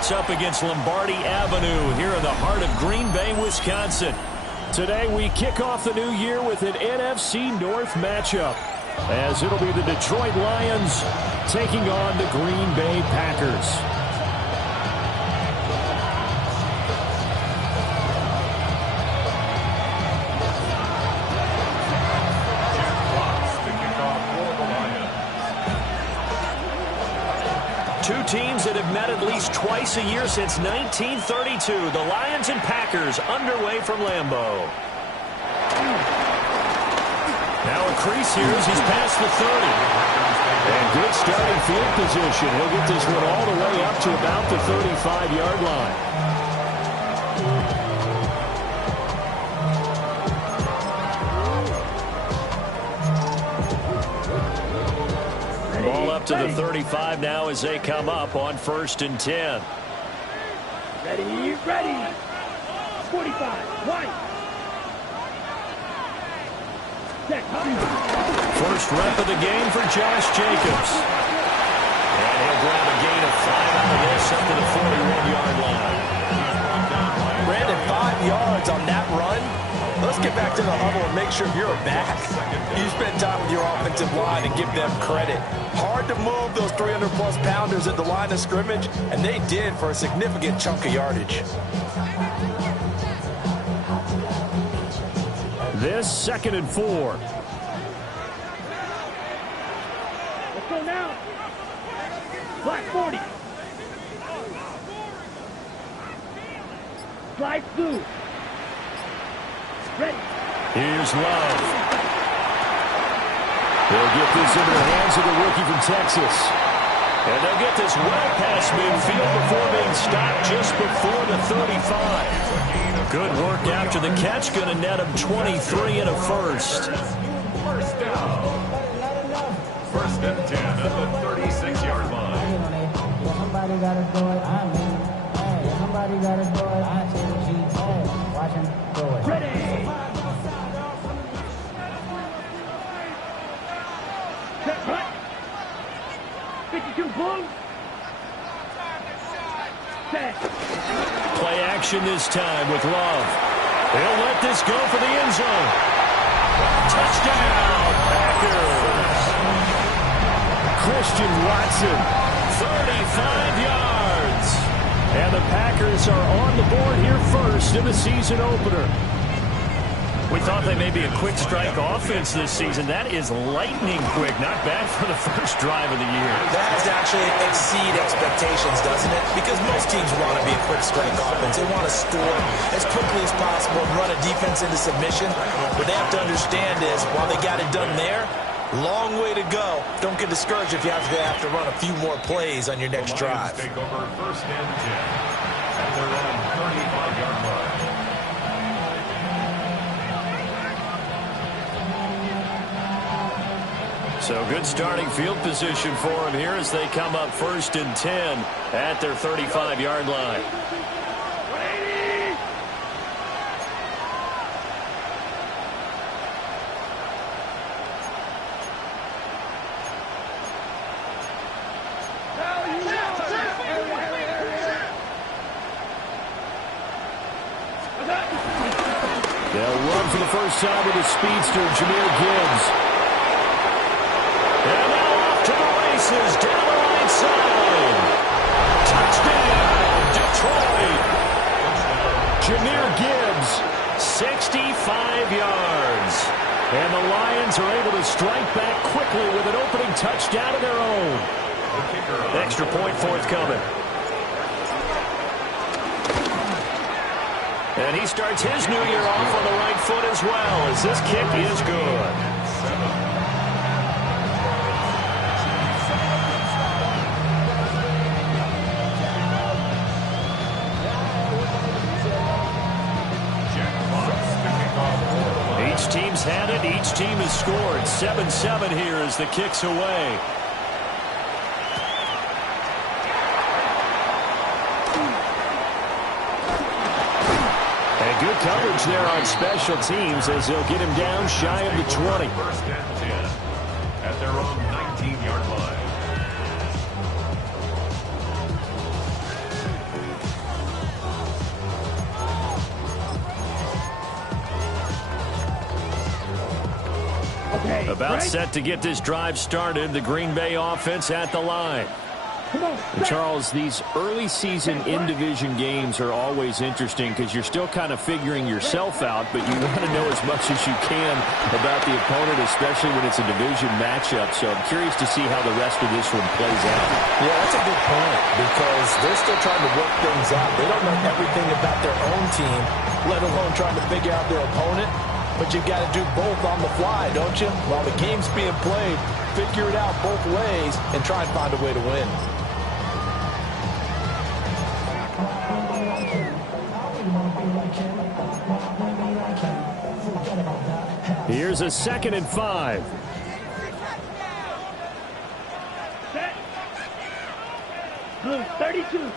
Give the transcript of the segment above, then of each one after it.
butts up against Lombardi Avenue here in the heart of Green Bay, Wisconsin. Today we kick off the new year with an NFC North matchup, as it'll be the Detroit Lions taking on the Green Bay Packers. Two teams that have met at least twice a year since 1932. The Lions and Packers underway from Lambeau. Now a crease here as he's past the 30. And good starting field position. He'll get this one all the way up to about the 35-yard line. Ball up to the 35 now as they come up on 1st and 10. Ready, ready. 45, right. First rep of the game for Josh Jacobs. And he'll grab a gain of 5 out of this up to the 41-yard line. Brandon, 5 yards on that run. Let's get back to the huddle and make sure you're back. You spend time with your offensive line and give them credit. Hard to move those 300-plus pounders at the line of scrimmage, and they did for a significant chunk of yardage. This 2nd and 4. Let's go now. Flat 40. Slide through. Ready. Here's Love. They'll get this into the hands of the rookie from Texas. And they'll get this well past midfield before being stopped just before the 35. Good work after the catch. Going to net him 23 and a first. First down. 1st and 10 at the 36-yard line. Somebody got to do it. I mean, hey, somebody got to do it. I see the G. Hey, watch him do it. Ready. Set, cut. 52 blue. Set. Play action this time with Love. He'll let this go for the end zone. Touchdown, Packers. Christian Watson, 35 yards. And the Packers are on the board here first in the season opener. We thought they may be a quick strike offense this season. That is lightning quick. Not bad for the first drive of the year. That has actually exceed expectations, doesn't it? Because most teams want to be a quick strike offense. They want to score as quickly as possible and run a defense into submission. What they have to understand is, while they got it done there, long way to go. Don't get discouraged if you have to run a few more plays on your next drive. Take over 1st and 10 at their own 35-yard line. So good starting field position for him here as they come up 1st and 10 at their 35-yard line. They'll run for the first time with the speedster, Jahmyr Gibbs. And now off to the races down the right side. Touchdown, Detroit. Jahmyr Gibbs, 65 yards. And the Lions are able to strike back quickly with an opening touchdown of their own. Extra point forthcoming. And he starts his new year off on the right foot as well, as this kick is good. Each team's had it. Each team has scored. 7-7 here as the kick's away. And good coverage there on special teams as they'll get him down shy of the 20. 1st and 10 at their own 19-yard line. About set to get this drive started. The Green Bay offense at the line. And Charles, these early season in-division games are always interesting because you're still kind of figuring yourself out, but you want to know as much as you can about the opponent, especially when it's a division matchup. So I'm curious to see how the rest of this one plays out. Yeah, that's a good point because they're still trying to work things out. They don't know everything about their own team, let alone trying to figure out their opponent. But you've got to do both on the fly, don't you? While the game's being played, figure it out both ways and try and find a way to win. Here's a 2nd and 5. Set. Blue, 32.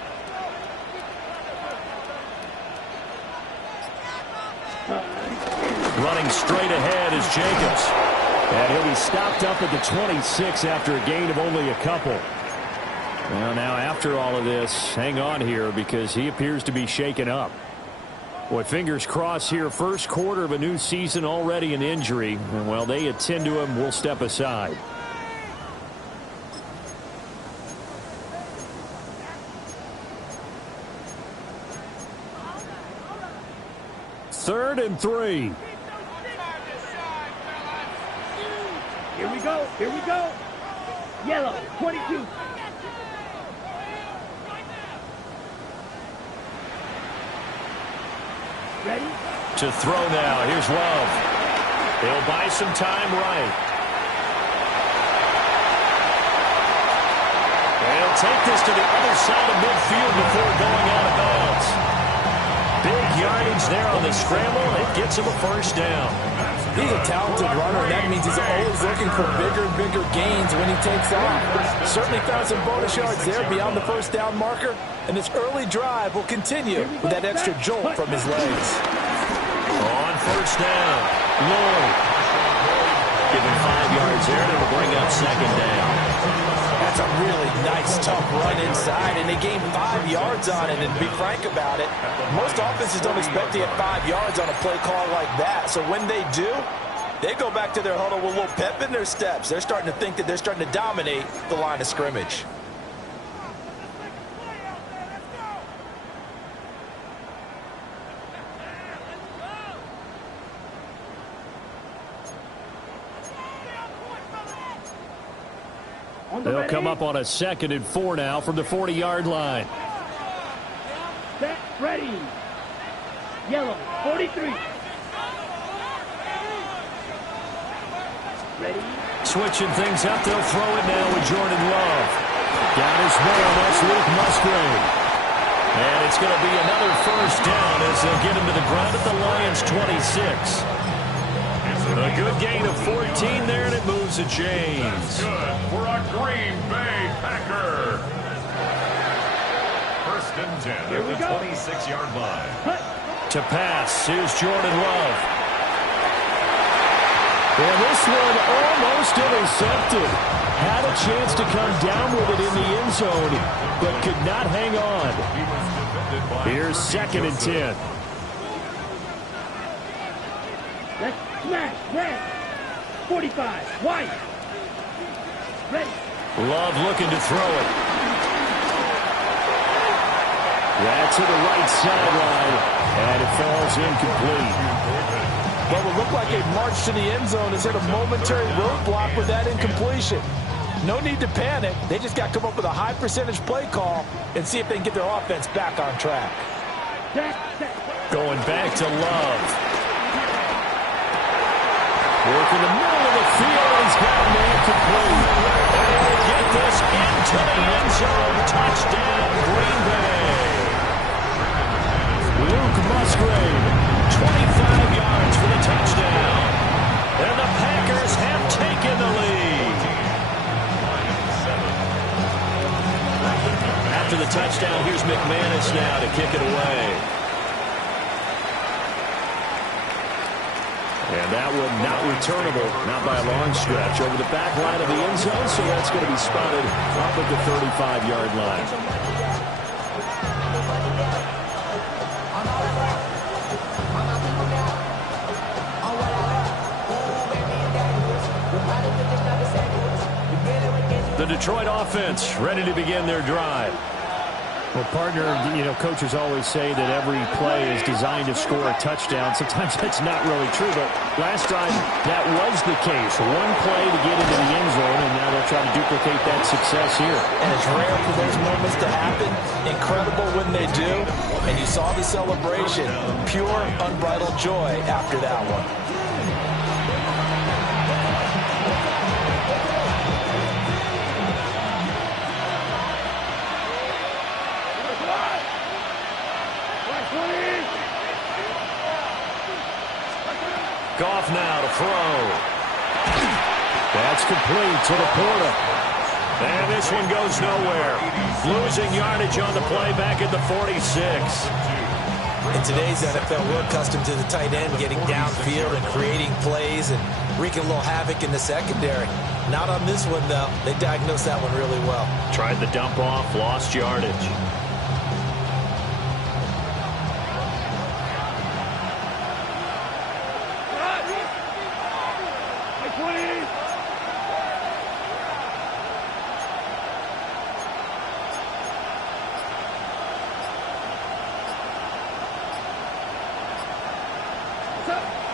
Running straight ahead is Jacobs. And he'll be stopped up at the 26 after a gain of only a couple. Well, now after all of this, hang on here because he appears to be shaken up. Boy, fingers crossed here. First quarter of a new season, already an injury. And while they attend to him, we'll step aside. Third and 3. Here we go. Here we go. Yellow, 22. Ready? To throw now. Here's Love. He'll buy some time right. They'll take this to the other side of midfield before going out of bounds. Big yardage there on the scramble. It gets him a first down. He's a talented runner, and that means he's always looking for bigger and bigger gains when he takes off. Certainly found some bonus yards there beyond the first down marker, and this early drive will continue with that extra jolt from his legs. On first down, Lloyd. Give him 5 yards there, and it'll bring up 2nd down. That's a really nice, tough run inside, and they gained 5 yards on it. And to be frank about it, most offenses don't expect to get 5 yards on a play call like that. So when they do, they go back to their huddle with a little pep in their steps. They're starting to think that they're starting to dominate the line of scrimmage. They'll come up on a 2nd and 4 now from the 40-yard line. Set, ready. Yellow, 43. Ready? Switching things up, they'll throw it now with Jordan Love. Got his man, that's Luke Musgrave. And it's going to be another first down as they'll get him to the ground at the Lions' 26. A good gain of 14 there, and it moves to James. Good for a Green Bay Packer. 1st and 10 at the 26-yard line. To pass, here's Jordan Love. And this one almost intercepted. Had a chance to come down with it in the end zone, but could not hang on. Here's 2nd and 10. Let's smash, red. 45, white. Ready. Love looking to throw it. That's to the right sideline, and it falls incomplete. But what looked like a march to the end zone has hit a momentary roadblock with that incompletion. No need to panic. They just got to come up with a high percentage play call and see if they can get their offense back on track. Going back to Love. Working the middle of the field. He's got a man complete. And he'll get this into the end zone. Touchdown, Green Bay. Luke Musgrave, 25 yards for the touchdown. And the Packers have taken the lead. After the touchdown, here's McManus now to kick it away. And that one not returnable, not by a long stretch, over the back line of the end zone, so that's going to be spotted up at the 35-yard line. Detroit offense ready to begin their drive. Well, partner, coaches always say that every play is designed to score a touchdown. Sometimes that's not really true, but last time that was the case. One play to get into the end zone, and now they'll try to duplicate that success here. And it's rare for those moments to happen. Incredible when they do. And you saw the celebration. Pure, unbridled joy after that one. Goff now to throw. That's complete to Laporta. And this one goes nowhere. Losing yardage on the play back at the 46. In today's NFL, we're accustomed to the tight end getting downfield and creating plays and wreaking a little havoc in the secondary. Not on this one, though. They diagnosed that one really well. Tried the dump off, lost yardage.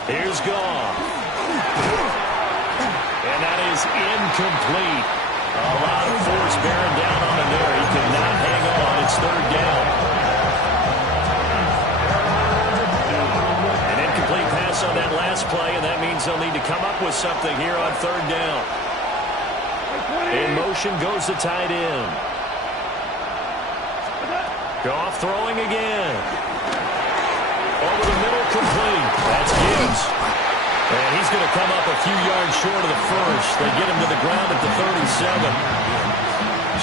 Here's Goff. And that is incomplete. A lot of force bearing down on him there. He could not hang on. It's third down. An incomplete pass on that last play, and that means they'll need to come up with something here on third down. In motion goes the tight end. Goff throwing again. Over the middle, complete. That's Gibbs. And he's going to come up a few yards short of the first. They get him to the ground at the 37.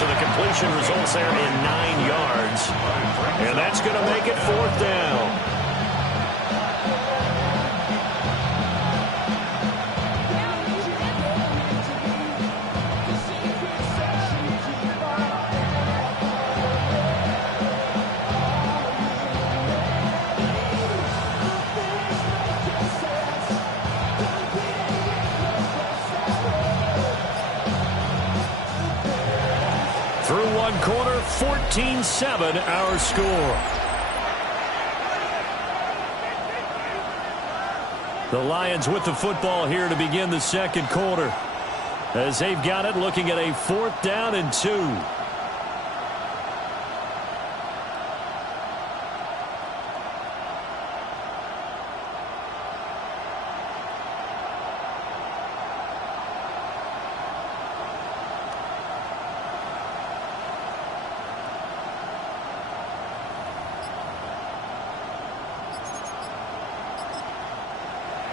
So the completion results there in 9 yards. And that's going to make it fourth down. Through one quarter, 14-7 our score. The Lions with the football here to begin the second quarter. As they've got it, looking at a 4th down and 2.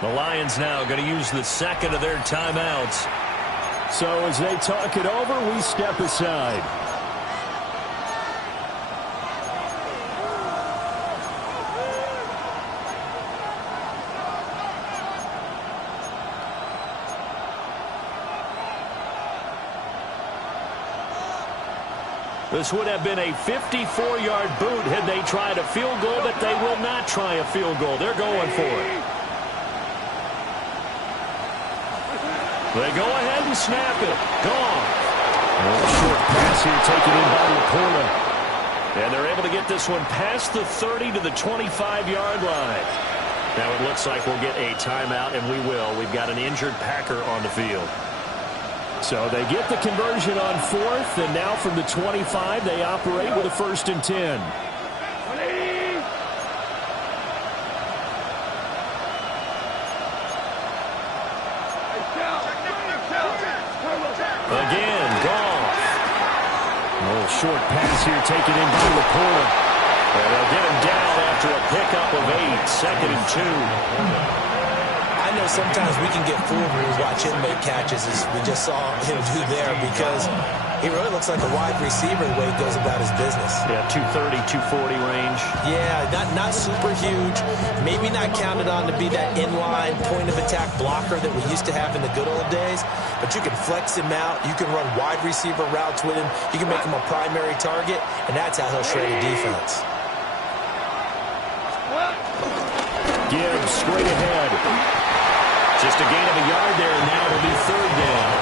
The Lions now going to use the second of their timeouts. So as they talk it over, we step aside. This would have been a 54-yard boot had they tried a field goal, but they will not try a field goal. They're going for it. They go ahead and snap it. Gone. Short pass here taken in by Laporta. And they're able to get this one past the 30 to the 25-yard line. Now it looks like we'll get a timeout, and we will. We've got an injured Packer on the field. So they get the conversion on 4th, and now from the 25, they operate with a 1st and 10. Again, Goff. Short pass here taken in by Laporta. And they'll get him down after a pickup of 8, 2nd and 2. I know sometimes we can get fooled when we watch him make catches, as we just saw him do there, because he really looks like a wide receiver the way he goes about his business. Yeah, 230, 240 range. Yeah, not super huge. Maybe not counted on to be that inline point-of-attack blocker that we used to have in the good old days, but you can flex him out. You can run wide receiver routes with him. You can make him a primary target, and that's how he'll shred a defense. Gibbs straight ahead. Just a gain of a yard there, and now it'll be 3rd down.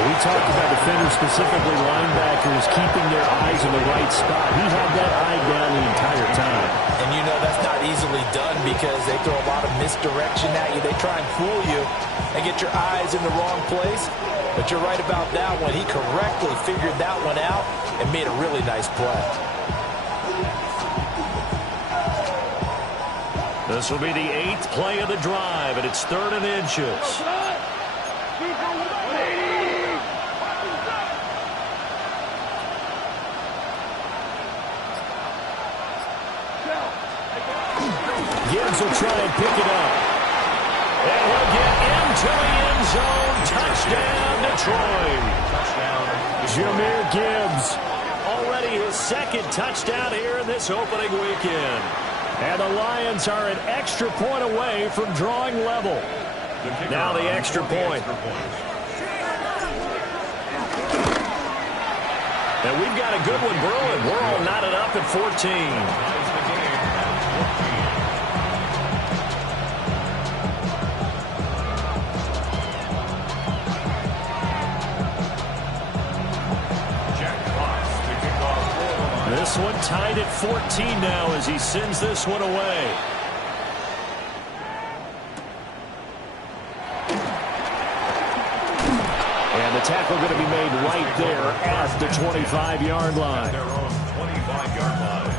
We talk about defenders, specifically linebackers, keeping their eyes in the right spot. He had that eye down the entire time. And you know that's not easily done because they throw a lot of misdirection at you. They try and fool you and get your eyes in the wrong place. But you're right about that one. He correctly figured that one out and made a really nice play. This will be the 8th play of the drive, and it's 3rd and inches. Gibbs will try and pick it up. And he'll get into the end zone. Touchdown, Detroit. Jahmyr Gibbs, already his 2nd touchdown here in this opening weekend. And the Lions are an extra point away from drawing level. Now the extra point. And we've got a good one brewing. We're all knotted up at 14. This one tied at 14 now as he sends this one away. And the tackle going to be made right there at the 25-yard line. Their own 25-yard line.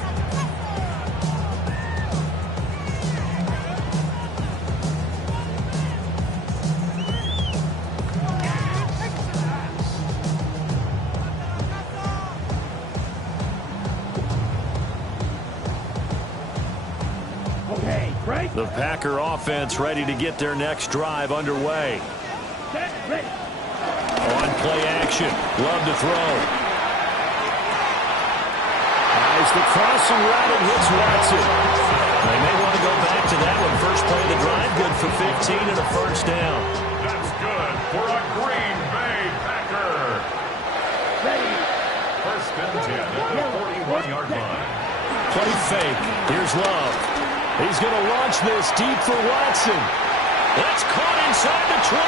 The Packer offense ready to get their next drive underway. On play action. Love to throw. As the crossing route and hits Watson. They may want to go back to that one. First play of the drive. Good for 15 and a first down. That's good for a Green Bay Packer. First and 10 at the 41-yard line. Play fake. Here's Love. He's going to launch this deep for Watson. That's caught inside the 20.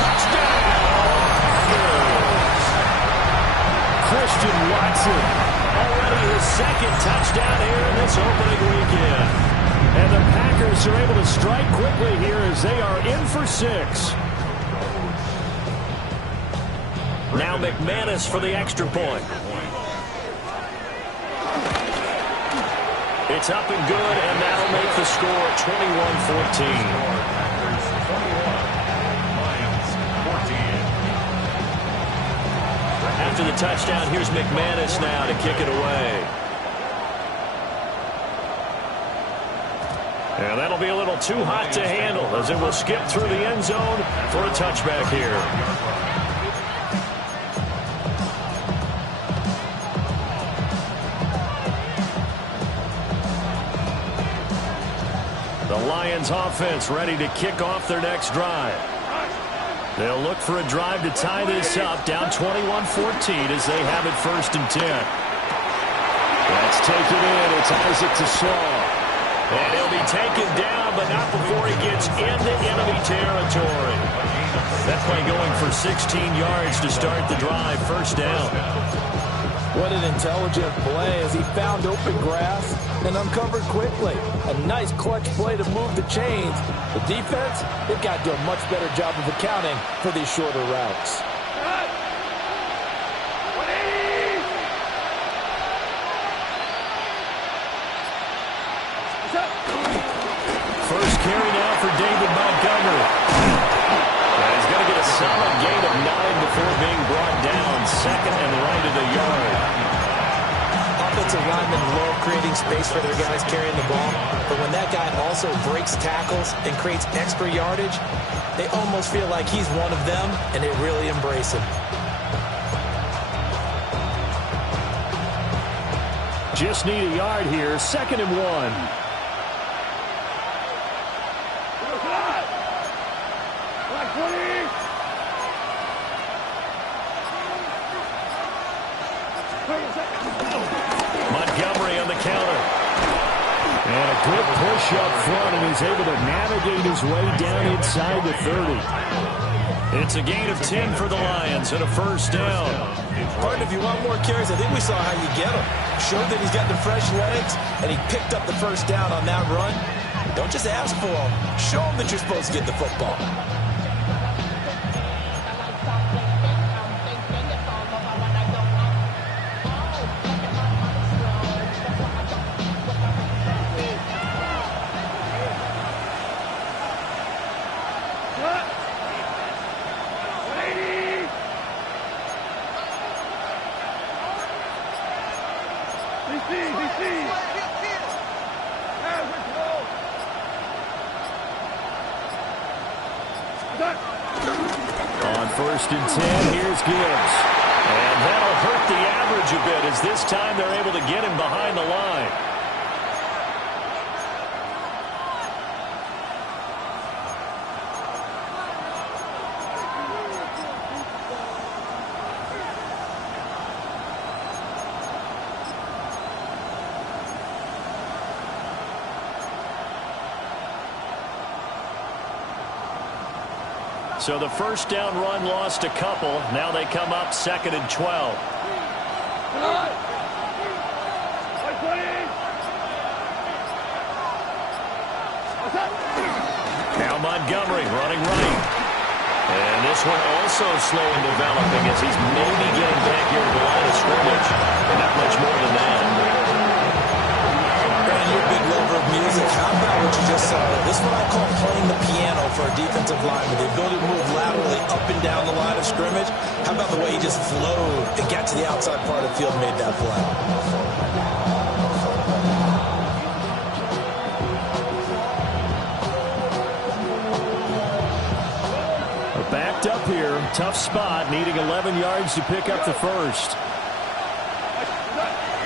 Touchdown! Christian Watson. Already his 2nd touchdown here in this opening weekend. And the Packers are able to strike quickly here as they are in for 6. Now McManus for the extra point. It's up and good, and that'll make the score 21-14. Packers 21, Lions 14. After the touchdown, here's McManus now to kick it away. And that'll be a little too hot to handle as it will skip through the end zone for a touchback here. The Lions offense ready to kick off their next drive. They'll look for a drive to tie this up, down 21-14 as they have it 1st and 10. That's taken in. It's Isaac to Slaw. And he'll be taken down, but not before he gets into enemy territory. That play going for 16 yards to start the drive, first down. What an intelligent play as he found open grass and uncovered quickly. A nice clutch play to move the chains. The defense, they've got to do a much better job of accounting for these shorter routes. First carry now for David Montgomery. He's going to get a solid gain of 9 before being brought down. 2nd and right of the yard. Offensive linemen love creating space for their guys carrying the ball, but when that guy also breaks tackles and creates extra yardage, they almost feel like he's one of them, and they really embrace him. Just need a yard here. 2nd and 1. Montgomery on the counter. And a good push up front, and he's able to navigate his way down inside the 30. It's a gain of 10 for the Lions and a first down. Partner, if you want more carries, I think we saw how you get him. Showed that he's got the fresh legs, and he picked up the first down on that run. Don't just ask for him. Show him that you're supposed to get the football. On first and 10, here's Gibbs. And that'll hurt the average a bit as this time they're able to get him behind the line. So the first down run lost a couple. Now they come up 2nd and 12. Now Montgomery running right. And this one also slow in developing as he's maybe getting back here to the line of scrimmage. And not much more than that. You're a big lover of music. How about what you just saw? This is what I call playing the piano for a defensive lineman. The ability to move laterally up and down the line of scrimmage. How about the way he just flowed and got to the outside part of the field and made that play? Backed up here. Tough spot. Needing 11 yards to pick up the first.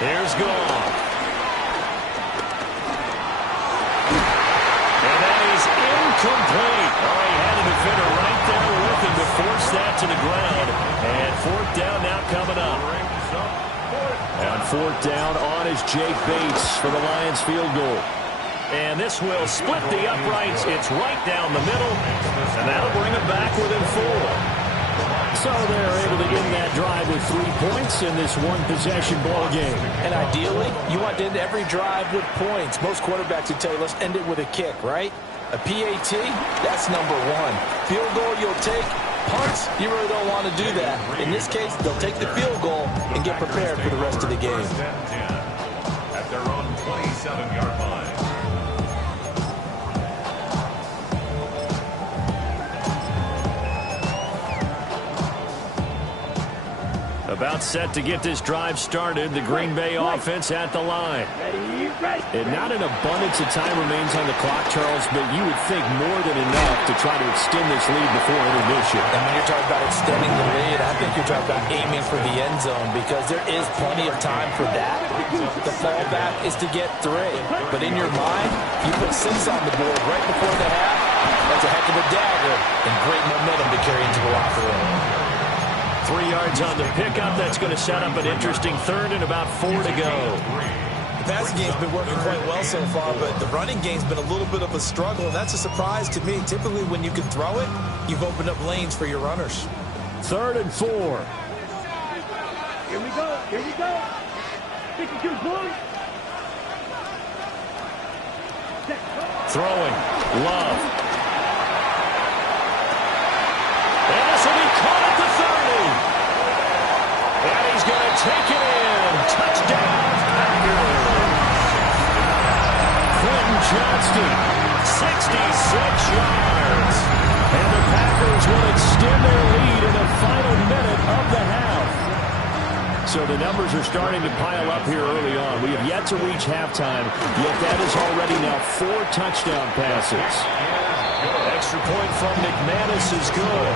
Here's Goff. Complete. Oh, he had a defender right there with him to force that to the ground. And 4th down now coming up. And 4th down on is Jake Bates for the Lions field goal. And this will split the uprights. It's right down the middle. And that'll bring them back within 4. So they're able to end that drive with 3 points in this one-possession ball game. And ideally, you want to end every drive with points. Most quarterbacks would tell you, let's end it with a kick, right? A PAT, that's number 1. Field goal, you'll take. Punts, you really don't want to do that. In this case, they'll take the field goal and get prepared for the rest of the game. At their own 27-yard line. About set to get this drive started. The Green Bay offense at the line. And not an abundance of time remains on the clock, Charles, but you would think more than enough to try to extend this lead before intermission. And when you're talking about extending the lead, I think you're talking about aiming for the end zone because there is plenty of time for that. The fallback is to get 3. But in your mind, you put 6 on the board right before the half. That's a heck of a dagger and great momentum to carry into the locker room. 3 yards on the pickup. That's going to set up an interesting 3rd and about 4 to go. The passing game's been working quite well so far, but the running game's been a little bit of a struggle, and that's a surprise to me. Typically, when you can throw it, you've opened up lanes for your runners. 3rd and 4. Here we go. Here we go. 52 boys. Throwing. Love. And this will be caught at the 30. And he's going to take it in. Touchdown, Packers. Quentin Johnston, 66 yards. And the Packers will extend their lead in the final minute of the half. So the numbers are starting to pile up here early on. We have yet to reach halftime, yet that is already now 4 touchdown passes. Extra point from McManus is good.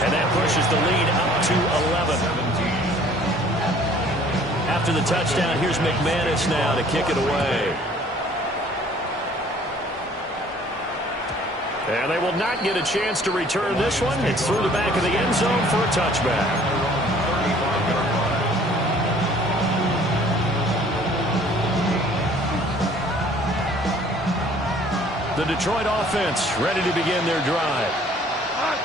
And that pushes the lead up to 11. After the touchdown, here's McManus now to kick it away. And they will not get a chance to return this one. It's through the back of the end zone for a touchback. The Detroit offense ready to begin their drive.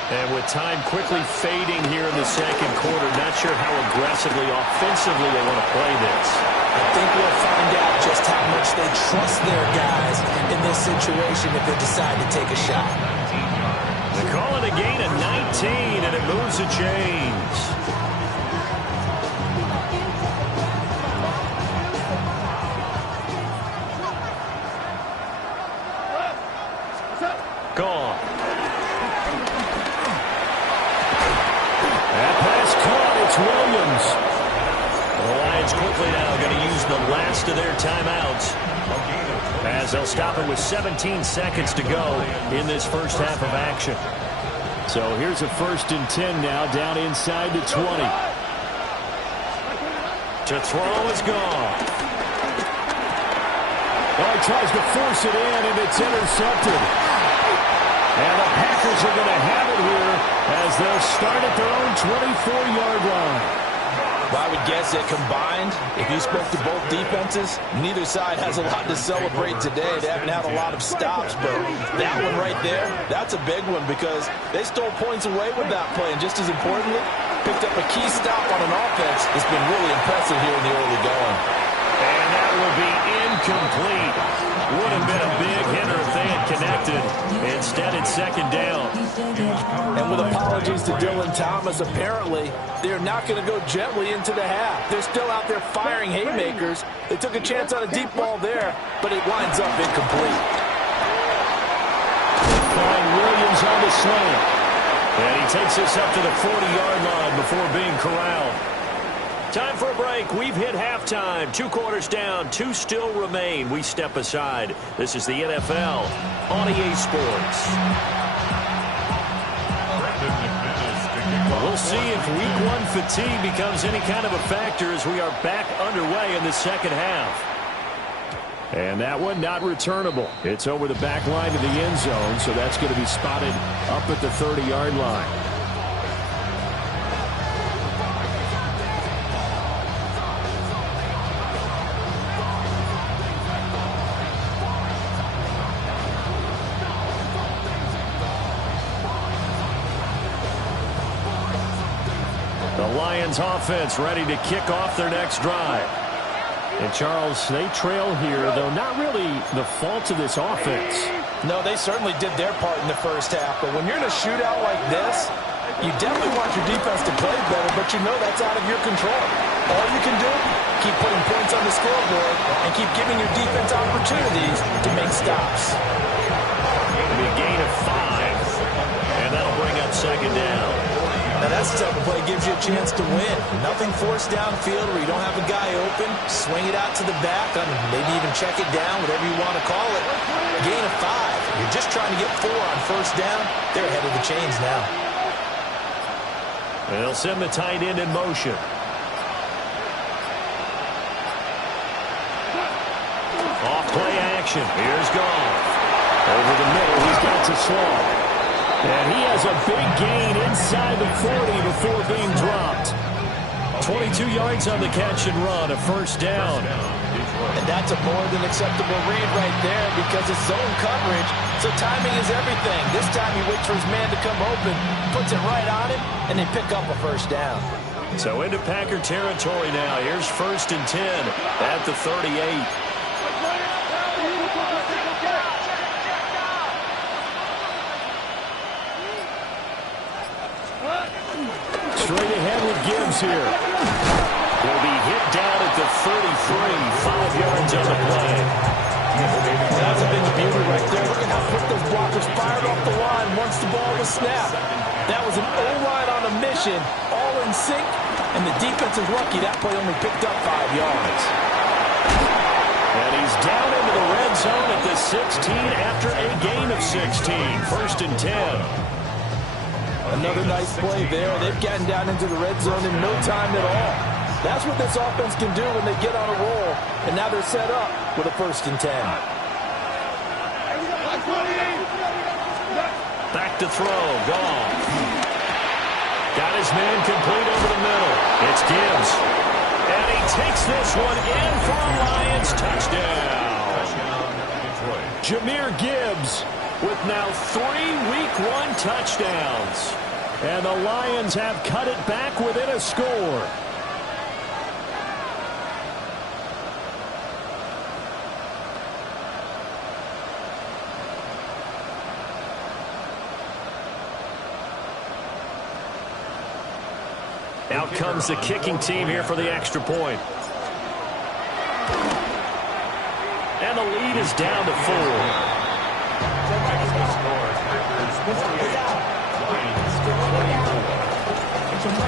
And with time quickly fading here in the second quarter, not sure how aggressively, offensively they want to play this. I think we'll find out just how much they trust their guys in this situation if they decide to take a shot. They call it a gain of 19, and it moves the chains. Gone. That pass caught. It's Williams. The Lions quickly now going to use the last of their timeouts, as they'll stop it with 17 seconds to go in this first half of action. So here's a 1st and 10 now, down inside the 20. To throw is gone. Oh, he tries to force it in, and it's intercepted. And the Packers are going to have it here as they'll start at their own 24-yard line. Well, I would guess that combined, if you spoke to both defenses, neither side has a lot to celebrate today. They haven't had a lot of stops, but that one right there, that's a big one because they stole points away with that play. And just as importantly, picked up a key stop on an offense that's been really impressive here in the early going. And that will be incomplete. Would have been a big hitter if they had connected. Instead, it's second down. And with apologies to Dylan Thomas, apparently they're not going to go gently into the half. They're still out there firing haymakers. They took a chance on a deep ball there, but it winds up incomplete. Find Williams on the slant. And he takes this up to the 40-yard line before being corralled. Time for a break. We've hit halftime. 2 quarters down. 2 still remain. We step aside. This is the NFL on EA Sports. We'll see if Week 1 fatigue becomes any kind of a factor as we are back underway in the second half. And that one not returnable. It's over the back line to the end zone, so that's going to be spotted up at the 30-yard line. The Lions offense ready to kick off their next drive. And Charles, they trail here, though not really the fault of this offense. No, they certainly did their part in the first half. But when you're in a shootout like this, you definitely want your defense to play better, but you know that's out of your control. All you can do, keep putting points on the scoreboard and keep giving your defense opportunities to make stops. It'll be a gain of 5, and that'll bring up second down. Now that's the type of play that gives you a chance to win. Nothing forced downfield where you don't have a guy open. Swing it out to the back, maybe even check it down, whatever you want to call it. Gain of 5. You're just trying to get 4 on first down. They're ahead of the chains now. They'll send the tight end in motion. Off play action. Here's Goff. Over the middle, he's got to Sloan. And he has a big gain inside the 40 before being dropped. 22 yards on the catch and run, a first down. And that's a more than acceptable read right there because it's zone coverage, so timing is everything. This time he waits for his man to come open, puts it right on him, and they pick up a first down. So into Packer territory now. Here's 1st and 10 at the 38. Straight ahead with Gibbs here. Will be hit down at the 33, 5 yards on the play. That's a big beauty right there. Look at how quick those blockers fired off the line once the ball was snapped. That was an O-line on a mission, all in sync, and the defense is lucky that play only picked up 5 yards. And he's down into the red zone at the 16 after a gain of 16. 1st and 10. Another nice play there. They've gotten down into the red zone in no time at all. That's what this offense can do when they get on a roll. And now they're set up with a 1st and 10. Back to throw. Goff. Got his man complete over the middle. It's Gibbs. And he takes this one in for a Lions touchdown. Jahmyr Gibbs with now 3 Week 1 touchdowns. And the Lions have cut it back within a score. Out comes the kicking team here for the extra point. And the lead is down to 4.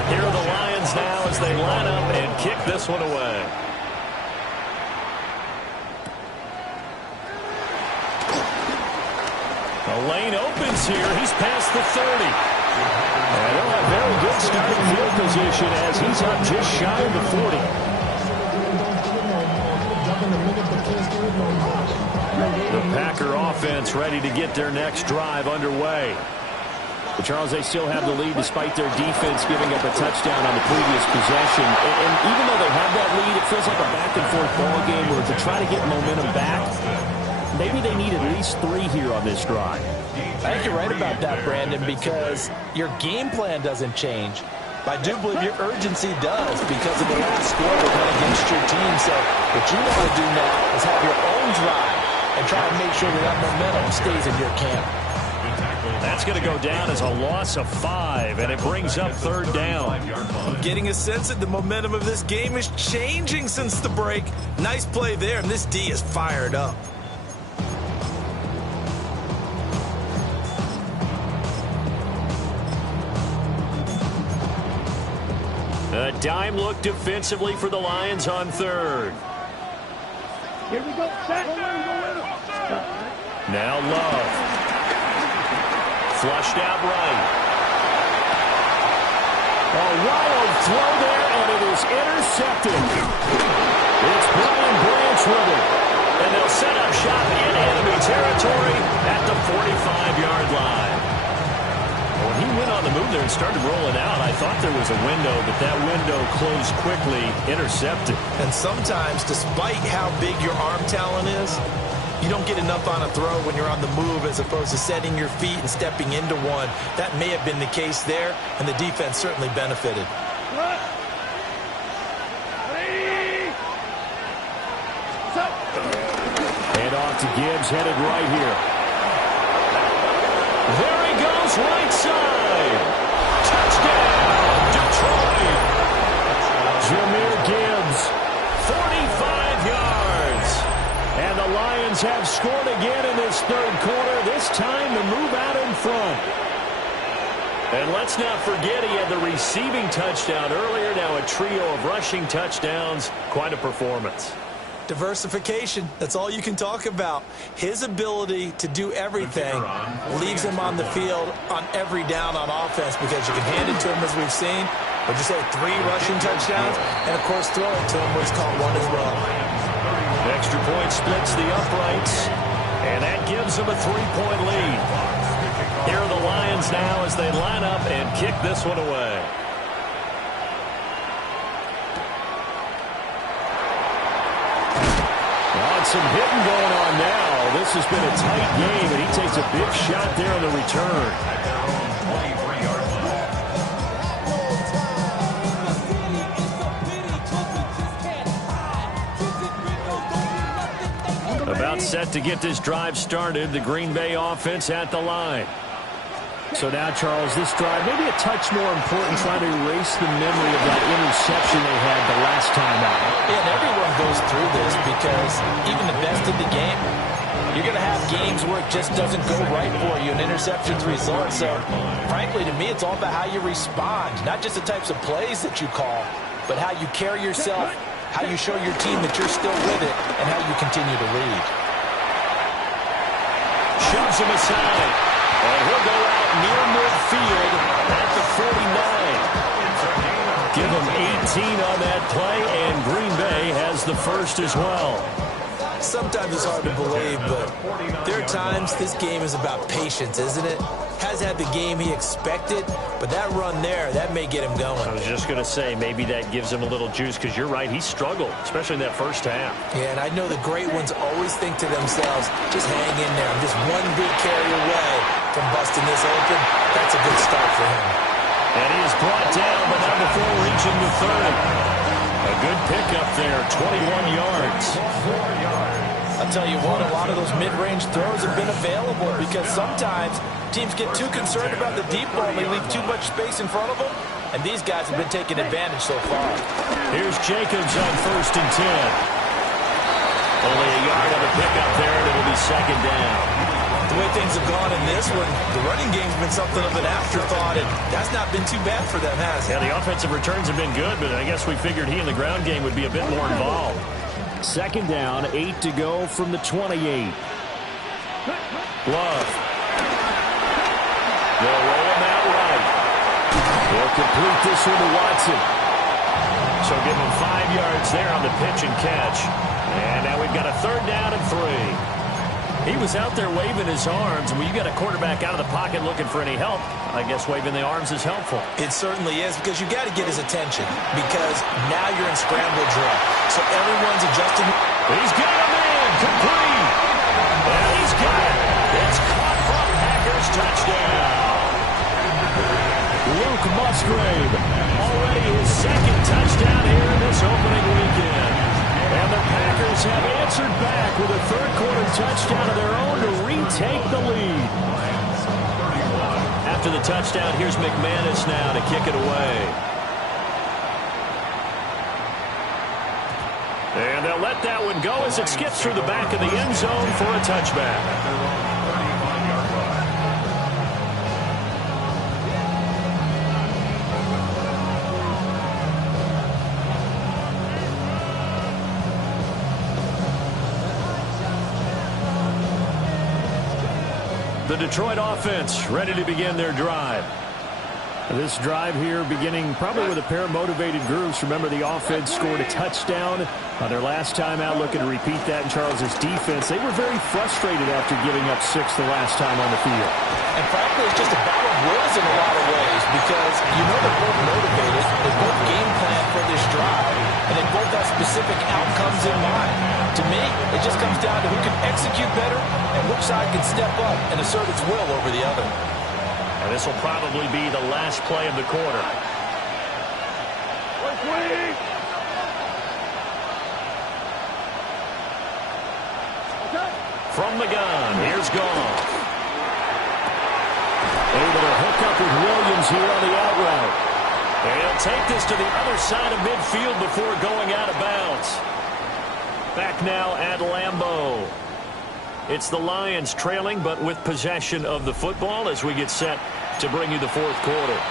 Here are the Lions now as they line up and kick this one away. The lane opens here. He's past the 30. And they'll have very good starting field position as he's up just shy of the 40. The Packer offense ready to get their next drive underway. But Charles, they still have the lead despite their defense giving up a touchdown on the previous possession. And even though they have that lead, it feels like a back-and-forth ball game where to try to get momentum back, maybe they need at least 3 here on this drive. I think you're right about that, Brandon, because your game plan doesn't change. But I do believe your urgency does because of the last score that went against your team. So what you want to do now is have your own drive and try to make sure that momentum stays in your camp. That's going to go down as a loss of 5, and it brings up 3rd down. I'm getting a sense that the momentum of this game is changing since the break. Nice play there, and this D is fired up. A dime look defensively for the Lions on 3rd. Here we go. Set. Now Love. Flushed out right. A wild throw there, and it is intercepted. It's Brian Branch with it. And they'll set up shop in enemy territory at the 45-yard line. When he went on the move there and started rolling out, I thought there was a window, but that window closed quickly, intercepted. And sometimes, despite how big your arm talent is, you don't get enough on a throw when you're on the move as opposed to setting your feet and stepping into one. That may have been the case there, and the defense certainly benefited. Hand off to Gibbs, headed right here. There he goes, right side. Touchdown, Detroit. Jahmyr Gibbs, 45 yards. And the Lions have scored again in this 3rd quarter, this time to move out in front. And let's not forget he had the receiving touchdown earlier, now a trio of rushing touchdowns. Quite a performance. Diversification, that's all you can talk about. His ability to do everything leaves him on the field on every down on offense because you can hand it to him as we've seen. But you say 3 rushing touchdowns, and of course throw it to him where it's caught 1 as well. Extra point splits the uprights, and that gives them a 3-point lead. Here are the Lions now as they line up and kick this one away. Some hitting going on now. This has been a tight game, and he takes a big shot there on the return. About set to get this drive started, the Green Bay offense at the line. So now, Charles, this drive maybe a touch more important, trying to erase the memory of that interception they had the last time out. Yeah, and everyone goes through this because even the best in the game, you're going to have games where it just doesn't go right for you, and interceptions result. So, frankly, to me, it's all about how you respond, not just the types of plays that you call, but how you carry yourself, how you show your team that you're still with it, and how you continue to lead. Shoves him aside. And he'll go out near midfield at the 49. Give him 18 on that play, and Green Bay has the first as well. Sometimes it's hard to believe, but there are times this game is about patience, isn't it? Has had the game he expected, but that run there, that may get him going. I was just going to say, maybe that gives him a little juice, because you're right, he struggled, especially in that first half. Yeah, and I know the great ones always think to themselves, just hang in there. I'm just one big carry away from busting this open. That's a good start for him. And he is brought down, but not before reaching the 30. A good pickup there, 21 yards. I'll tell you what, a lot of those mid-range throws have been available because sometimes teams get too concerned about the deep ball and they leave too much space in front of them, and these guys have been taking advantage so far. Here's Jacobs on 1st and 10. Only a yard on the pickup there, and it'll be 2nd down. The way things have gone in this one, the running game's been something of an afterthought, and that's not been too bad for them, has it? Yeah, the offensive returns have been good, but I guess we figured he in the ground game would be a bit more involved. 2nd down, 8 to go from the 28. Love. They'll roll him out right. They'll complete this one to Watson. So give him 5 yards there on the pitch and catch. And now we've got a 3rd down and 3. He was out there waving his arms, and when you got a quarterback out of the pocket looking for any help, I guess waving the arms is helpful. It certainly is, because you got to get his attention, because now you're in scramble drill. So everyone's adjusting. He's got him in, complete. And he's got it. It's caught from Packers, touchdown. Luke Musgrave, already his 2nd touchdown here in this opening weekend. And the Packers have answered back with a 3rd-quarter touchdown of their own to retake the lead. After the touchdown, here's McManus now to kick it away. And they'll let that one go as it skips through the back of the end zone for a touchback. The Detroit offense ready to begin their drive. This drive here beginning probably with a pair of motivated groups. Remember, the offense scored a touchdown on their last time out, looking to repeat that in Charles' defense. They were very frustrated after giving up 6 the last time on the field. And frankly, it's just a battle of wills in a lot of ways, because you know they're both motivated, they both game plan for this drive, and they both have specific outcomes in mind. To me, it just comes down to who can execute better and which side can step up and assert its will over the other. And this will probably be the last play of the quarter. From the gun, here's Goff. Able to hook up with Williams here on the out route. And he'll take this to the other side of midfield before going out of bounds. Back now at Lambeau. It's the Lions trailing, but with possession of the football as we get set to bring you the 4th quarter.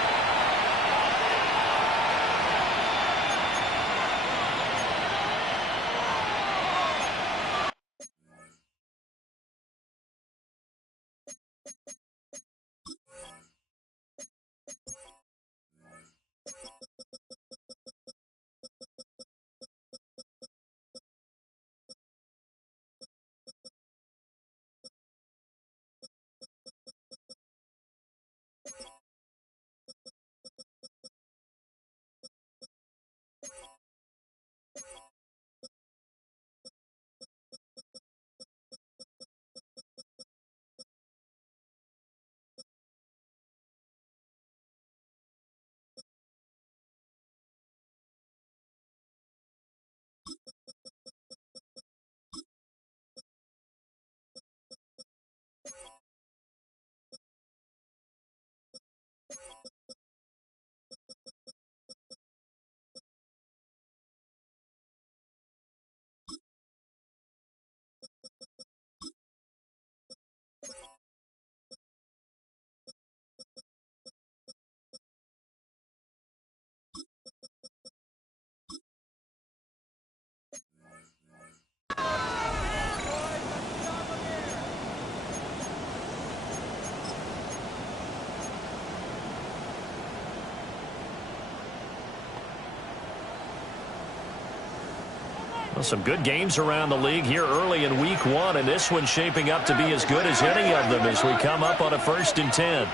Well, some good games around the league here early in week 1, and this one's shaping up to be as good as any of them as we come up on a 1st and 10.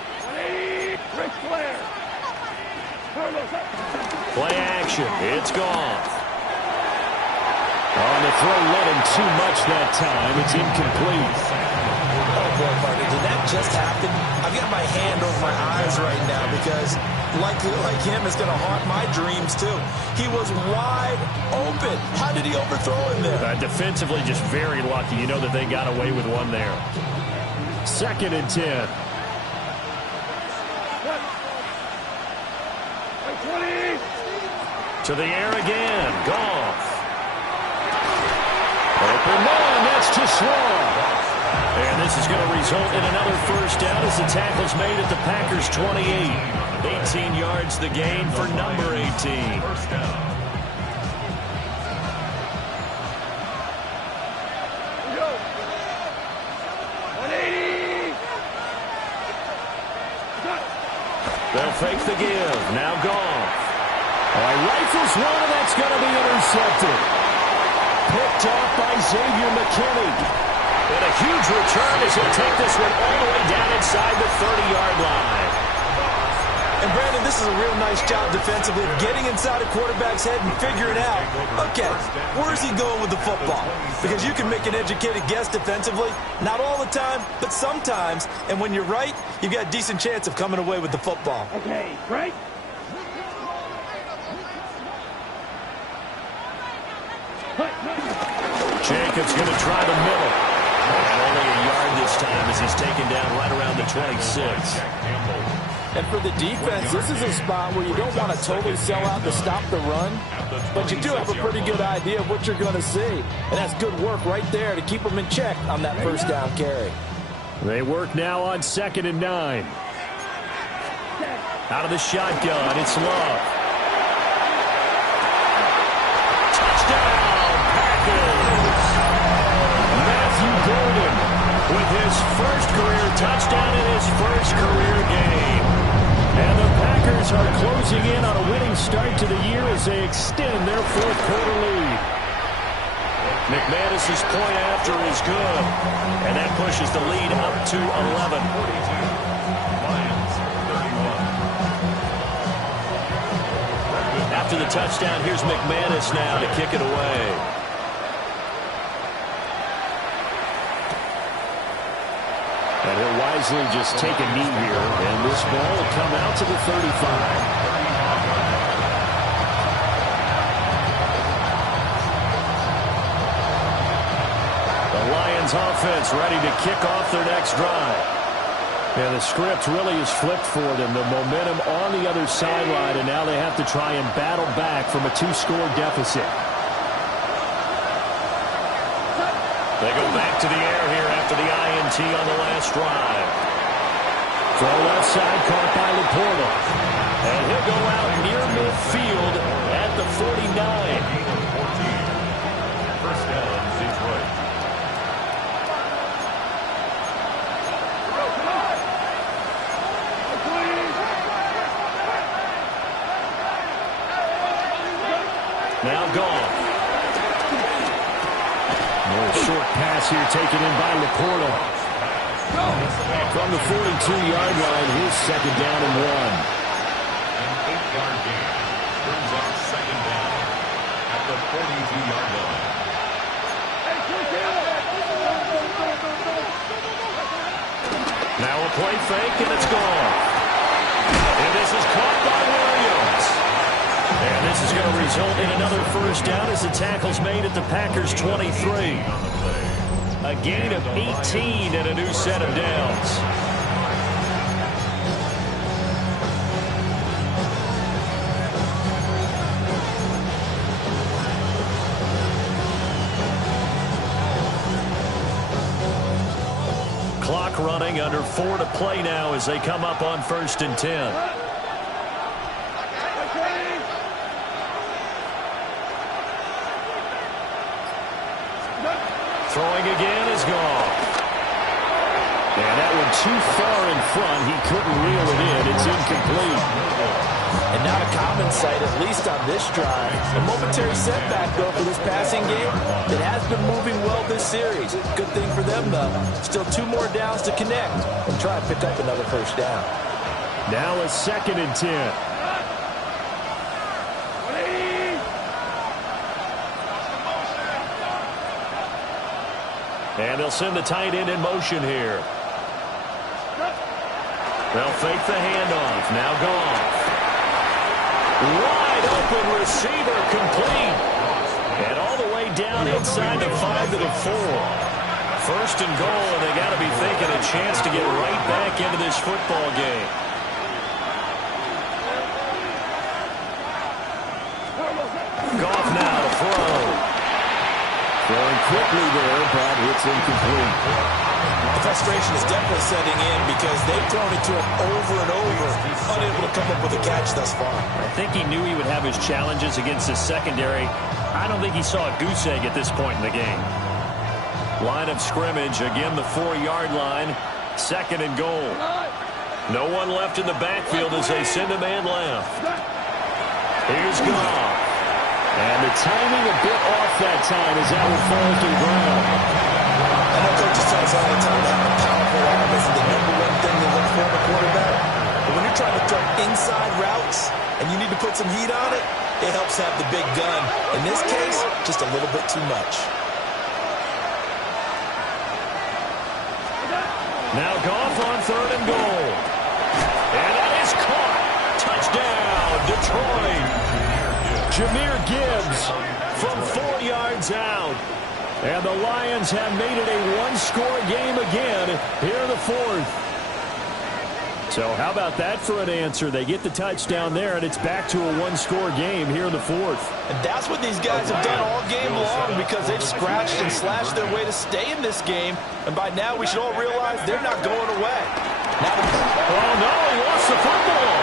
Play action. It's gone. On the throw, led him too much that time. It's incomplete. Oh, boy, partner, did that just happen? I've got my hand over my eyes right now because, like him, it's going to haunt my dreams, too. He was wide open. How did he overthrow him there? Defensively, just very lucky. You know that they got away with one there. 2nd and 10. To the air again. Goff. Open man. That's too slow. And this is going to result in another 1st down as the tackle's made at the Packers' 28. 18 yards the gain for number 18. 1st down. They'll fake the give. Now Goff. Rifles one, and that's going to be intercepted. Picked off by Xavier McKinney. And a huge return as he'll take this one all the way down inside the 30-yard line. And, Brandon, this is a real nice job defensively, getting inside a quarterback's head and figuring out, okay, where's he going with the football? Because you can make an educated guess defensively, not all the time, but sometimes. And when you're right, you've got a decent chance of coming away with the football. Okay, right? Jacobs going to try the middle. And only a yard this time as he's taken down right around the 26. And for the defense, this is a spot where you don't want to totally sell out to stop the run, but you do have a pretty good idea of what you're going to see. And that's good work right there to keep them in check on that 1st down carry. They work now on 2nd and 9. Out of the shotgun, it's Love. Touchdown, Packers! Matthew Golden with his 1st career touchdown in his 1st career game. And the Packers are closing in on a winning start to the year as they extend their 4th quarter lead. McManus's point after is good, and that pushes the lead up to 11. 42. Lions 31. After the touchdown, here's McManus now to kick it away. And he'll wisely just take a knee here, and this ball will come out to the 35. Offense ready to kick off their next drive. Yeah, the script really is flipped for them. The momentum on the other sideline, and now they have to try and battle back from a 2-score deficit. They go back to the air here after the INT on the last drive. Throw left side, caught by Laporta. And he'll go out near midfield at the 49. 1st down, Detroit. Now Goff. Short pass here taken in by Laporta. From the 42-yard line, here's 2nd down and 1. An 8-yard gain brings up 2nd down at the 42-yard line. Now a play fake, and it's gone. And this is caught by Williams. And this is going to result in another 1st down as the tackle's made at the Packers' 23. A gain of 18 and a new set of downs. Clock running, under 4 to play now as they come up on 1st and 10. Throwing again is gone. And that one too far in front. He couldn't reel it in. It's incomplete. And not a common sight, at least on this drive. A momentary setback, though, for this passing game that has been moving well this series. Good thing for them, though. Still 2 more downs to connect and try and pick up another first down. Now a 2nd and 10. And they'll send the tight end in motion here. They'll fake the handoff. Now Goff. Wide open receiver, complete. And all the way down inside the 5 to the 4. 1st and goal, and they got to be thinking a chance to get right back into this football game. Goff now to throw. Throwing quickly there, but it's incomplete. The frustration is definitely setting in because they've thrown it to him over and over, unable to come up with a catch thus far. I think he knew he would have his challenges against his secondary. I don't think he saw a goose egg at this point in the game. Line of scrimmage, again the 4-yard line, 2nd and goal. No one left in the backfield as they send a man left. Here's Goff. And the timing a bit off that time as that one falls to the ground. I know coaches tell us all the time that a powerful arm isn't the #1 thing they look for in a quarterback. But when you're trying to throw inside routes and you need to put some heat on it, it helps have the big gun. In this case, just a little bit too much. Now Goff on 3rd and goal. And that is caught. Touchdown, Detroit. Jahmyr Gibbs from 4 yards out. And the Lions have made it a 1-score game again here in the 4th. So how about that for an answer? They get the touchdown there, and it's back to a 1-score game here in the 4th. And that's what these guys have done all game long because they've scratched and slashed their way to stay in this game. And by now, we should all realize they're not going away. Oh, no, he lost the football.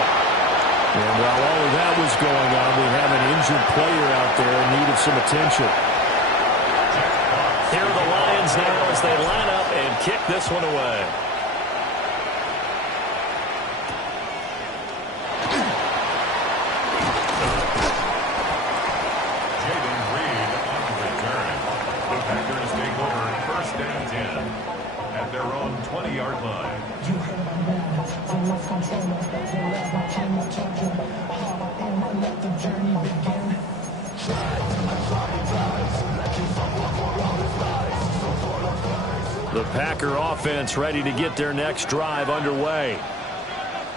And while all of that was going on, we have an injured player out there in need of some attention. Here are the Lions now as they line up and kick this one away. Jaden Reed on the return. The Packers take over 1st and 10 at their own 20-yard line. You heard I'm bad. I lost control of that. They left my chain, my charger. Hard and I let the journey begin. The Packer offense ready to get their next drive underway.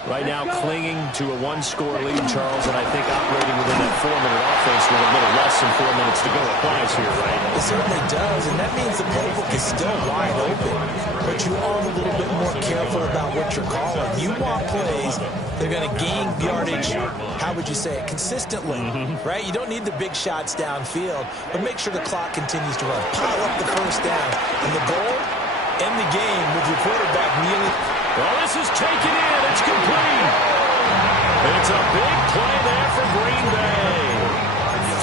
Right now clinging to a 1-score lead, Charles, and I think operating within that 4-minute offense with a little less than 4 minutes to go applies here, right? It certainly does, and that means the playbook is still wide open. But you are a little bit more careful about what you're calling. You want plays they're going to gain yardage, how would you say it, consistently, right? You don't need the big shots downfield, but make sure the clock continues to run. Pile up the first down. And the goal, end the game with your quarterback kneeling. Well, this is taken in. It's complete. It's a big play there for Green Bay.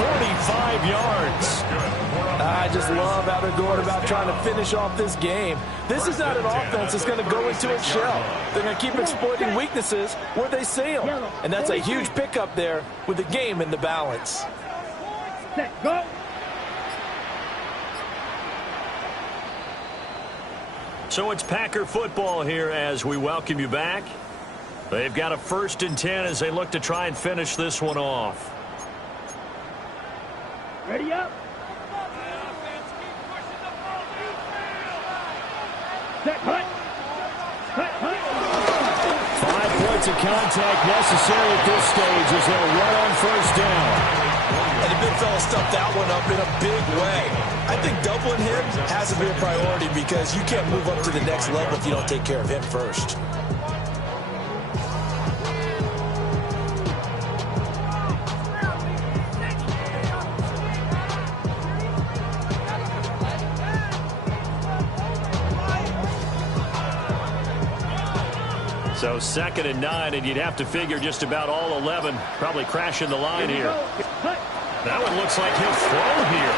45 yards. I just love how they're going about trying to finish off this game. This is not an offense that's going to go into its shell. They're going to keep exploiting weaknesses where they see them. And that's a huge pickup there with the game in the balance. Set, go. So it's Packer football here as we welcome you back. They've got a 1st and 10 as they look to try and finish this one off. Ready up. Set, hut. Hut, hut. 5 points of contact necessary at this stage as they'll run on 1st down. And the big fella stuffed that one up in a big way. I think doubling him has to be a priority because you can't move up to the next level if you don't take care of him first. So 2nd and 9, and you'd have to figure just about all 11 probably crashing the line here. That one looks like he'll throw here.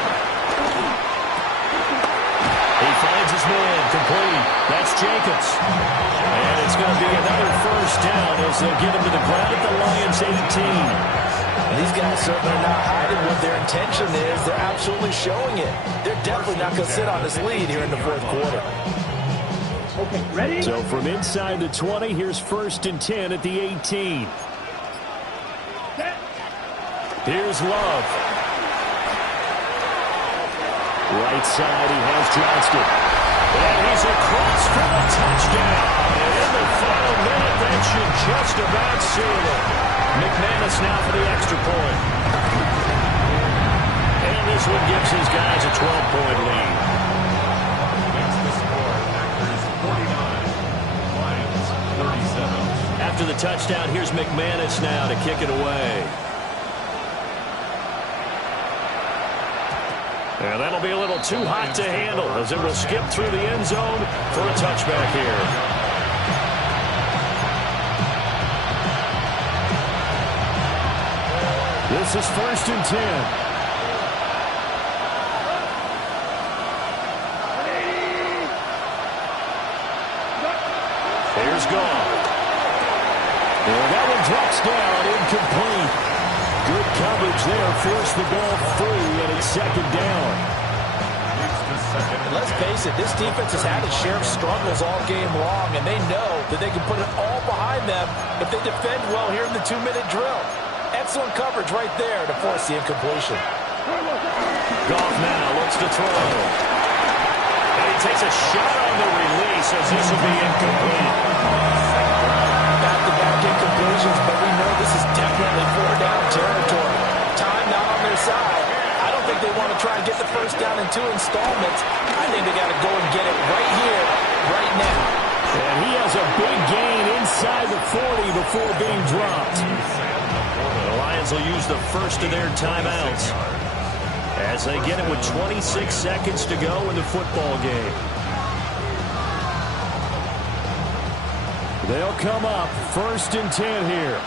He finds his man complete. That's Jacobs. And it's going to be another first down as they'll get him to the ground at the Lions 18. And these guys certainly are not hiding what their intention is. They're absolutely showing it. They're definitely not going to sit on this lead here in the fourth quarter. Okay, ready? So from inside the 20, here's 1st and 10 at the 18. Here's Love. Right side, he has Johnston. And he's across for the touchdown. And in the final minute, that should just about seal it. McManus now for the extra point. And this one gives his guys a 12-point lead. That's the score. Packers 49, Lions 37. After the touchdown, here's McManus now to kick it away. And that'll be a little too hot to handle as it will skip through the end zone for a touchback here. This is 1st and 10. Here's Goff. And that one drops down, incomplete. Good coverage there, forced the ball free, and it's 2nd down. And let's face it, this defense has had its share of struggles all game long, and they know that they can put it all behind them if they defend well here in the 2-minute drill. Excellent coverage right there to force the incompletion. Goff now looks to throw. And he takes a shot on the release as this will be incomplete. Back-to-back incompletions, but we know this is definitely 4-down territory. Time not on their side. I don't think they want to try and get the first down in 2 installments. I think they got to go and get it right here, right now. And he has a big gain inside the 40 before being dropped. The Lions will use the first of their timeouts as they get it with 26 seconds to go in the football game. They'll come up 1st and 10 here.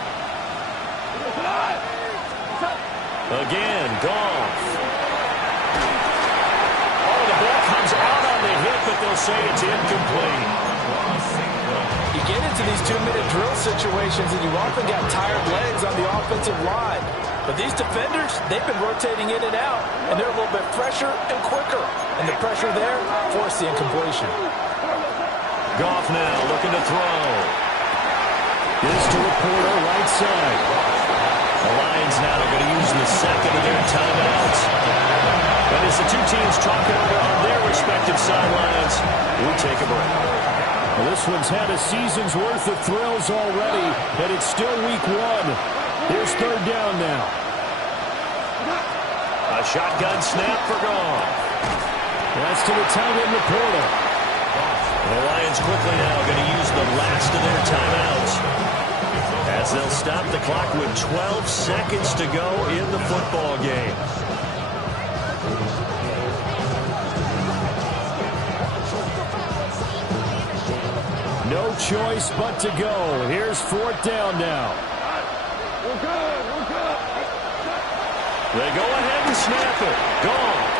Again, Goff. Oh, the ball comes out on the hit, but they'll say it's incomplete. You get into these 2-minute drill situations, and you often got tired legs on the offensive line. But these defenders, they've been rotating in and out, and they're a little bit fresher and quicker. And the pressure there forced the incompletion. Goff now looking to throw. Gives to Laporta, right side. The Lions now are going to use the second of their timeouts. But as the two teams talk it over on their respective sidelines, we take a break. Well, this one's had a season's worth of thrills already, and it's still week 1. Here's 3rd down now. A shotgun snap for Goff. That's to the tight end, Laporta. The Lions quickly now going to use the last of their timeouts as they'll stop the clock with 12 seconds to go in the football game. No choice but to go. Here's 4th down now. They go ahead and snap it. Goff.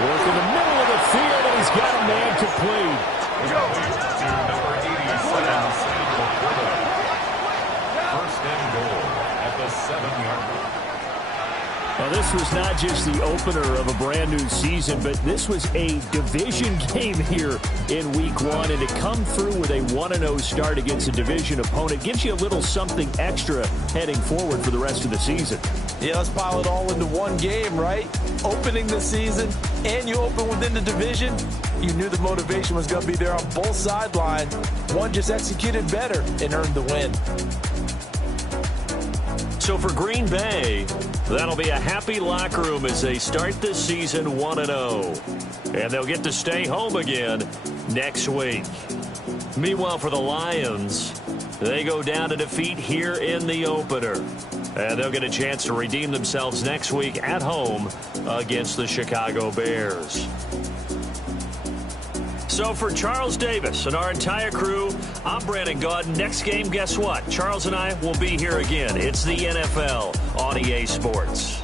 Work in the middle of the field, and he's got a man complete. Number 87, Samuel Porter. 1st and goal at the 7-yard line. Now, this was not just the opener of a brand-new season, but this was a division game here in Week 1, and to come through with a 1-0 start against a division opponent gives you a little something extra heading forward for the rest of the season. Yeah, let's pile it all into one game, right? Opening the season, and you open within the division. You knew the motivation was going to be there on both sidelines. One just executed better and earned the win. So for Green Bay, that'll be a happy locker room as they start this season 1-0. And they'll get to stay home again next week. Meanwhile, for the Lions, they go down to defeat here in the opener. And they'll get a chance to redeem themselves next week at home against the Chicago Bears. So for Charles Davis and our entire crew, I'm Brandon Gaudin. Next game, guess what? Charles and I will be here again. It's the NFL on EA Sports.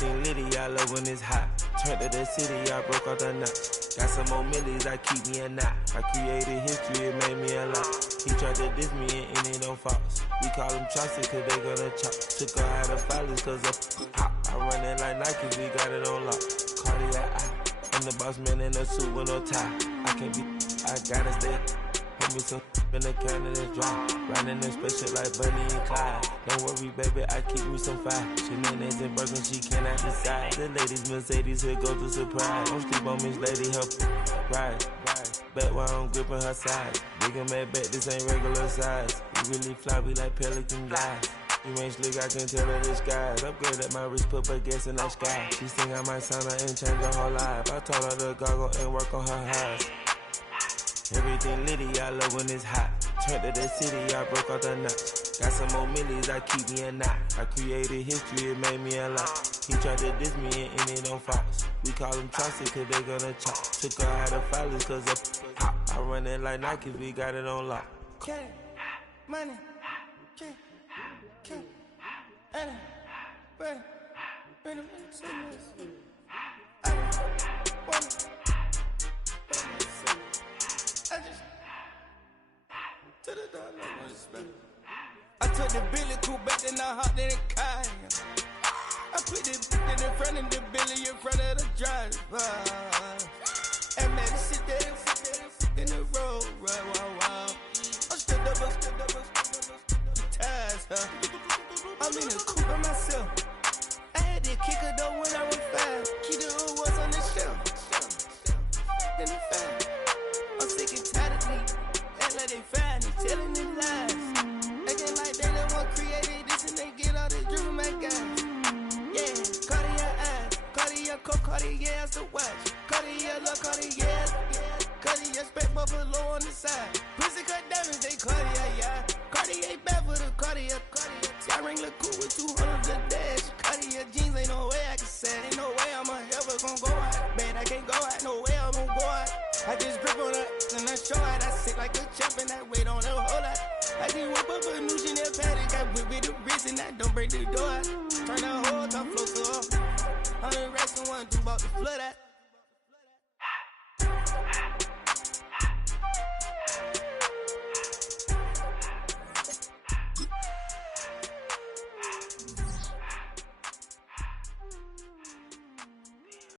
Everything litty, I love when it's hot. Turned to the city, I broke out the knot. Got some more millies, I keep me a knot. I created history, it made me a lot. He tried to diss me and it don't false. We call him Chaucer cause they gonna chop. Took her out of filers cause of hop. I run it like Nike, we got it on lock. Cardiac eye. I'm the boss man in a suit with no tie. I can't be, I gotta stay. Put me some in the can and it's dry. Riding in spaceship like Bunny and Clyde. Don't worry, baby, I keep me some fire. Shenanigans and Birkin, she cannot decide. The ladies, Mercedes, here go to surprise. Don't sleep on Miss Lady, help ride. Back while I'm gripping her side. Nigga mad back, this ain't regular size. We really fly, we like pelican guys. You ain't slick, I can tell her the skies. Upgrade at my wrist, put her gas in the sky. She think I might sign her and change her whole life. I told her to goggle and work on her highs. Everything litty, I love when it's hot. Turned to the city, I broke out the knot. Got some more millies, I keep me a knot. I created history, it made me a lot. He tried to diss me and it don't false. We call him Chaucer cause they gonna chop. Took her out of filers cause of hop. I run it like Nike, we got it on lock. Okay, money, okay, Anna, ready, I took the Billy Cool back and I hopped in the car. I put the in front of the Billy in front of the driver. And man, sit there in the road, wow. I'm still double, ties, huh? I'm in the coupe by myself. I had to kick her though when I was 5. Keep the old ones on the shelf. In the 5. I'm sick and tired of me. Act like they fine and telling them lies. Acting like they the one created this and they get all this driven my guys. Yeah, Cartier eyes, Cartier coat, Cartier ass the watch. Cartier look, Cartier, Cartier spec buffalo on the side. Pussy cut diamonds, they Cartier, yeah. Cartier bad for the Cartier. I ring the cool with 200 the dash. Cartier jeans, ain't no way I can say. Ain't no way I'm ever gonna go out. Man, I can't go out, no way I'm gonna go out. I just grip on her and I show out. I sit like a champ and I wait on her whole lot. I just whip up a new Chanel paddock. I whip with the wrist and I don't break the door out. Turn the whole top float to her. 100 racks and 1 2 about the flood out.